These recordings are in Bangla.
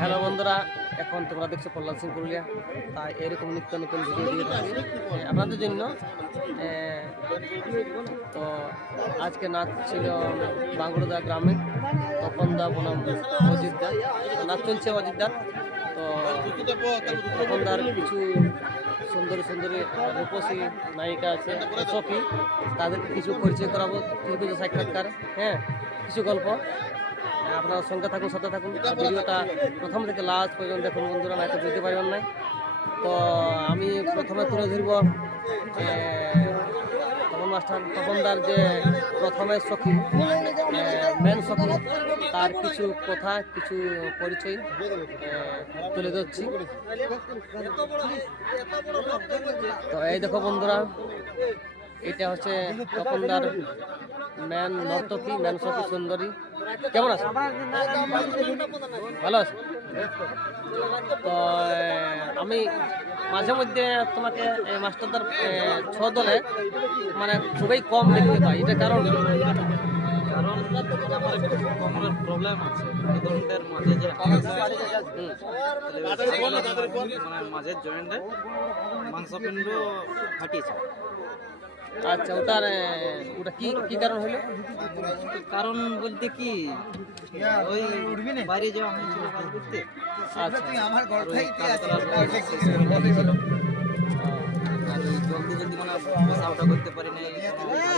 হ্যালো বন্ধুরা, এখন তোমরা দেখছ কল্যাণ সিং পুরুলিয়া। তাই এরকম নিত্য নতুন ভিডিও দিয়ে থাকি। আপনাদের জন্য তো আজকে নাচ ছিল বাঙ্গুড়দা গ্রামে, তপনদা বনাম অজিতদা। তো নাচ চলছে অজিতদার তো তপনদার কিছু সুন্দরী সুন্দরী রূপসী নায়িকা আছে, সফি। তাদেরকে কিছু পরিচয় করাবো, কিছু কিছু সাক্ষাৎকার হ্যাঁ কিছু গল্প। আপনার সঙ্গে থাকুন, সাথে থাকুন। ভিডিওটা প্রথম থেকে লাস্ট পর্যন্ত দেখুন বন্ধুরা না তো বুঝতে পারবেন না তো আমি প্রথমে তুলে ধরব তপন মাস্টার, তপনদার যে প্রথমে সখী মেন সখী, তার কিছু কথা, কিছু পরিচয় তুলে ধরছি। তো এই দেখো বন্ধুরা, এটা হচ্ছে তপনদার ম্যান নর্তকী ম্যান সখী সুন্দরী? কেমন আছে? ভালো আছে? তো আমি মাঝে মধ্যে তোমাকে মাস্টারদার ছ দলে মানে খুবই কম দেখতে পাই। এটা কারণ কারণ কোমরের প্রবলেম আছে মেরুদণ্ডের মাঝে যে মাঝের জয়েন্টে মাংসপিণ্ড ফাটিয়েছে আচ্ছা ওটার ওটা কি কি কারণ হলো? কারণ বলতে কি ওই বাইরে যাওয়া হয়েছিল কাজ করতে আচ্ছা আর জলদি জলদি মানে বসা ওঠা করতে পারি নাই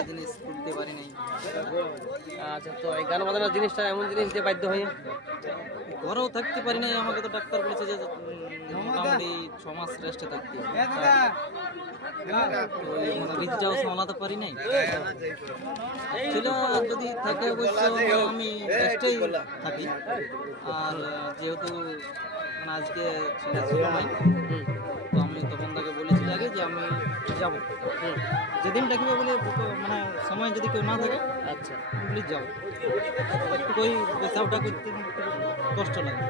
জিনিস করতে পারি নাই। আচ্ছা তো এই গান বাজানোর জিনিসটা এমন জিনিস যে বাধ্য হয়ে ঘরেও থাকতে পারি নাই আমাকে তো ডাক্তার বলেছে যে মোটামুটি ছ মাস রেস্টে থাকতে এই মানে সামলাতে পারি নাই। ছিল যদি থাকে অবশ্য আমি রেস্টেই থাকি। আর যেহেতু মানে আজকে ছেলে নাই যাব। যেদিন ডাকবে বলে মানে সময় যদি কেউ না থাকে আচ্ছা। প্লিজ যাও। একটু ওই ওঠা করতে কষ্ট লাগে।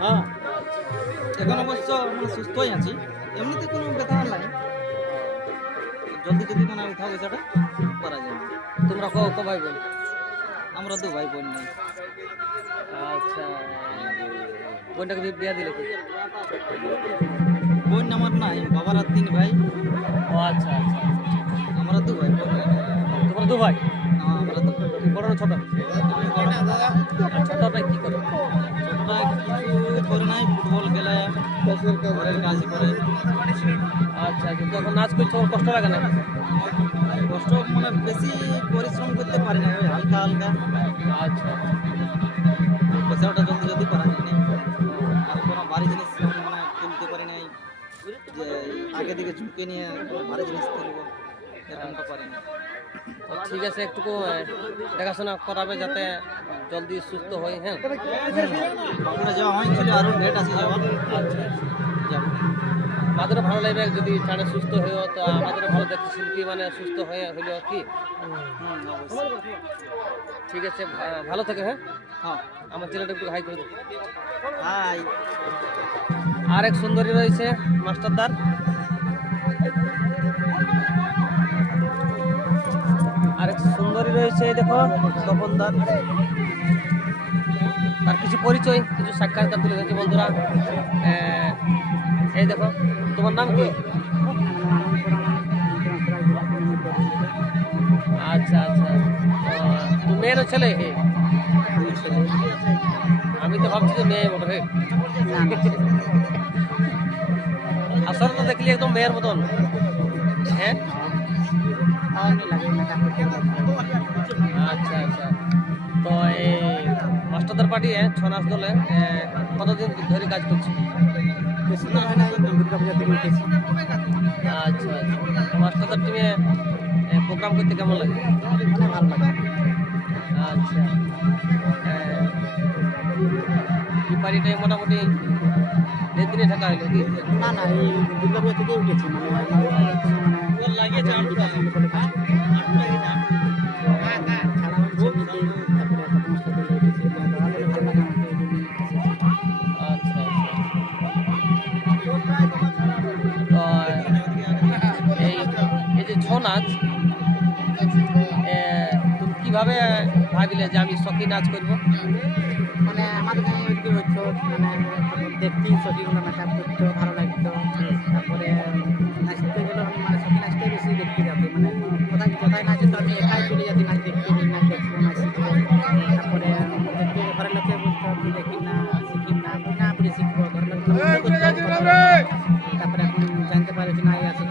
হ্যাঁ এখন অবশ্য মানে সুস্থই আছি। এমনিতে কোনো ব্যথা নাই। জলদি যদি মানে উঠা বসাটা করা যায়। তোমরা ক ক ভাই বোন? আমরা দু ভাই বোন নেই। আচ্ছা। বোনটাকে বিয়া দিলে কি? বোন আমার নাই বাবার আর তিন ভাই। ও আচ্ছা আচ্ছা আমরা দু ভাই বোন। তোমরা দু ভাই? আমরা। তুই বড় ছোট? আমি বড়। আর ছোট ভাই কি করে? ছোটটা কিছু করে নাই ফুটবল খেলে ঘরের কাজ করে। আচ্ছা আচ্ছা। যখন নাচ করছ ওর কষ্ট লাগে না কষ্ট মানে বেশি পরিশ্রম করতে পারি না হালকা হালকা। আচ্ছা। ঝুঁকে নিয়ে ভারী জিনিস তুলবো এরকমটা পারি না। ঠিক আছে একটু দেখাশোনা করাবে যাতে জলদি সুস্থ হয় হ্যাঁ? বাঁকুড়া যাওয়া আরও ডেট আছে যাওয়ার আচ্ছা যাব আমাদেরও ভালো লাগবে যদি ছাড়ে সুস্থ হয়েও তো আমাদেরও ভালো দেখতে শিল্পী মানে সুস্থ হয়ে হইল কি? ঠিক আছে ভালো থাকে হ্যাঁ? হ্যাঁ। আমার ছেলেটা একটু হাই করে দেবো হাই। আর এক সুন্দরী রয়েছে মাস্টারদার। আর এক সুন্দরী রয়েছে এই দেখো তপনদার তার কিছু পরিচয় কিছু সাক্ষাৎকার তুলে ধরেছি বন্ধুরা। এই দেখো তোমার নাম কি? আচ্ছা আচ্ছা। তো তুমি মেয়েরও ছেলে? হে আমি তো ভাবছি যে মেয়ে বটে। তো দেখলি একদম মেয়ের মতন। হ্যাঁ? আচ্ছা আচ্ছা। তো এই মাস্টারদার পার্টি ছ নাচ দলে কতদিন ধরে কাজ করছি? আচ্ছা আচ্ছা। মাস্টারদার টিমে প্রোগ্রাম করতে কেমন লাগে? আচ্ছা। এ, এই পার্টিটাই মোটামুটি দিনে থাকা হলো কি না না এই দুর্গাপুজো থেকে উঠেছি মানে লাগিয়েছে লাগে আমাকে এই জন্যই আচ্ছা আচ্ছা। এই এই যে ছৌ নাচ তুমি কীভাবে ভাবিলে যে আমি শখী নাচ করব? মানে আমাদের গায়ে ওইদিকে হইতো মানে দেখতে ছবিগুলো মেকআপ করতো ভালো লাগতো। তারপরে নাচতে গেলে মানে ছবি নাচতে বেশি দেখতে যাবে। মানে কোথায় কোথায় নাচে তো আমি একাই চলে যেতে নাচ দেখতে নাচ দেখব নাচ শিখব তারপরে দেখতে ঘরের লোকে বলতো তুই দেখি না শিখি না না বলে শিখব ঘরের লোক। তারপরে এখন জানতে পারে যে না শিখবার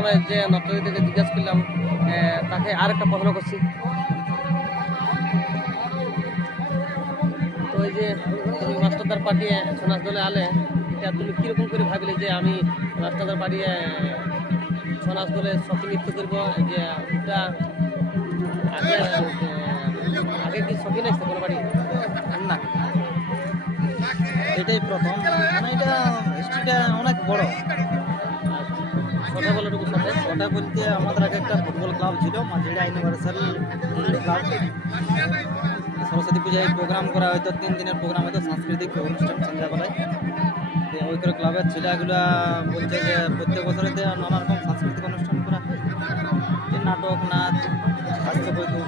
প্রথমে যে নর্তকী থেকে জিজ্ঞাসা করলাম তাকে আর একটা প্রশ্ন করছি। তো ওই যে তুমি মাস্টারদার পাঠিয়ে সোনাস দলে আলে, এটা তুমি কীরকম করে ভাবলে যে আমি মাস্টারদার পাঠিয়ে সোনাস দলে সখী নৃত্য করব? যে ওটা আগে আগে কি সখী নাচতে কোনো বাড়ি? না। এটাই প্রথম। মানে এটা হিস্ট্রিটা অনেক বড়। কথা বলাটুকু সাথে। ওটা বলতে আমাদের আগে একটা ফুটবল ক্লাব ছিল মাঝিরা ইউনিভার্সাল ক্লাব। সরস্বতী পূজায় প্রোগ্রাম করা হয়তো, তিন দিনের প্রোগ্রাম হয়তো সাংস্কৃতিক অনুষ্ঠান সন্ধ্যাবেলায়। ওই করে ক্লাবের ছেলেগুলা বলছে যে প্রত্যেক বছরেতে নানা রকম সাংস্কৃতিক অনুষ্ঠান করা হয়। নাটক, নাচ কৌতুক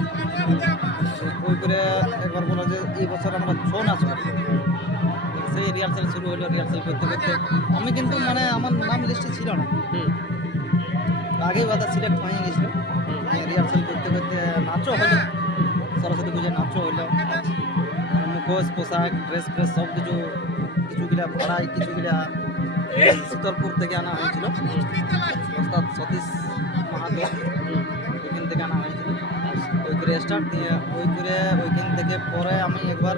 ওই করে একবার বলো যে এই বছর আমরা ছৌ নাচ সেই রিহার্সাল শুরু হলো রিহার্সাল করতে করতে। আমি কিন্তু মানে আমার নাম লিস্টে ছিল না। আগেই কথা সিলেক্ট হয়ে গেছিল। রিহার্সাল করতে করতে নাচও হলো। সরস্বতী পুজোয় নাচও হলো। মুখোশ পোশাক ড্রেস ফ্রেস সব কিছু কিছুগুলা ভাড়ায় কিছুগুলা শীতলপুর থেকে আনা হয়েছিল। অর্থাৎ সতীশ মাহাতো ওইখান থেকে আনা হয়েছিল। ওই করে স্টার্ট দিয়ে ওই করে ওইখান থেকে পরে আমি একবার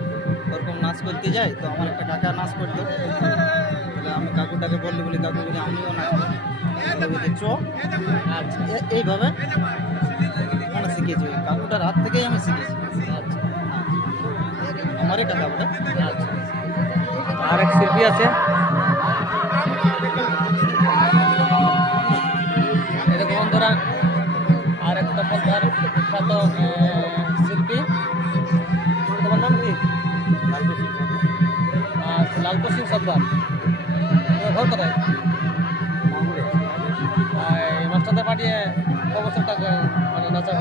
ওরকম নাচ করতে যাই তো আমার একটা কাকা নাচ করতো। তাহলে আমি কাকুটাকে বললি বলি কাকু বলি আমিও নাচবো। বলে চ আচ্ছা এ- এইভাবে? মানে শিখেছি ওই কাকুটার হাত থেকেই আমি শিখেছি। টাকা ওটা আচ্ছা আর এক শিল্পী আছে। এরকম বন্ধুরা আর একটা পন্থার বিখ্যাত শিল্পী। তোমার নাম কি? লালপুর সিং সর্দার। ঘর কোথায়? মানে নাচা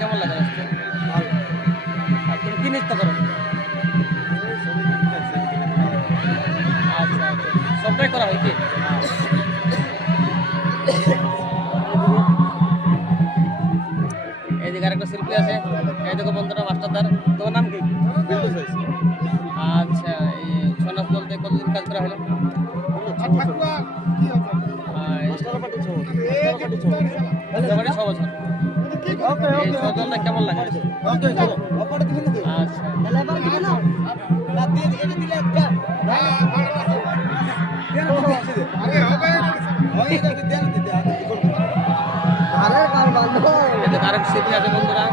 কেমন লাগে নাচতে? আর তুমি কি নৃত্য করো আচ্ছা। সবটাই করা হয় কি এইদিকে আরেকটা শিল্পী আছে এই দেখো মাস্টারদার তোমার নাম কি আচ্ছা এই ছনাস বলতে কতদিন কাজ করা হলো দলটা কেমন লাগে? আচ্ছা। আরেক শিল্পী আছে বন্ধুরা?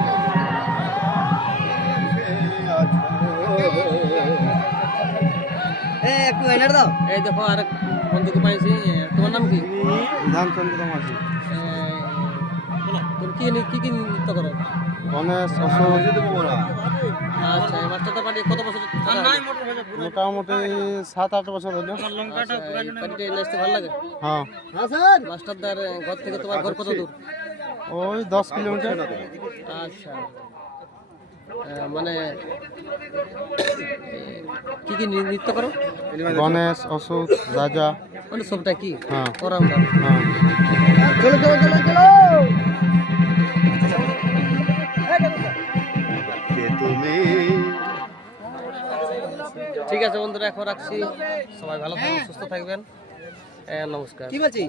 এই দেখো আরেক বন্ধুকে পাইছি। তোমার নাম কি? এ, তুমি কি নি- কি কি নৃত্য করো? গণেশ অশোক আচ্ছা এই মাস্টারটা পার্টি কত বছর চলা মোটামুটি সাত আট বছর হলো। আচ্ছা, নাচতে ভালো লাগে? হ্যাঁ। মাস্টারদার ঘর থেকে তোমার ঘর কত দূর? ওই দশ কিলোমিটার। আচ্ছা। মানে কি কি নৃত্য করো? গণেশ অশোক রাজা। মানে সবটা কি? হ্যাঁ। হ্যাঁ। ঠিক আছে বন্ধুরা এখন রাখছি। সবাই ভালো থাকবেন সুস্থ থাকবেন। নমস্কার। কি বলছি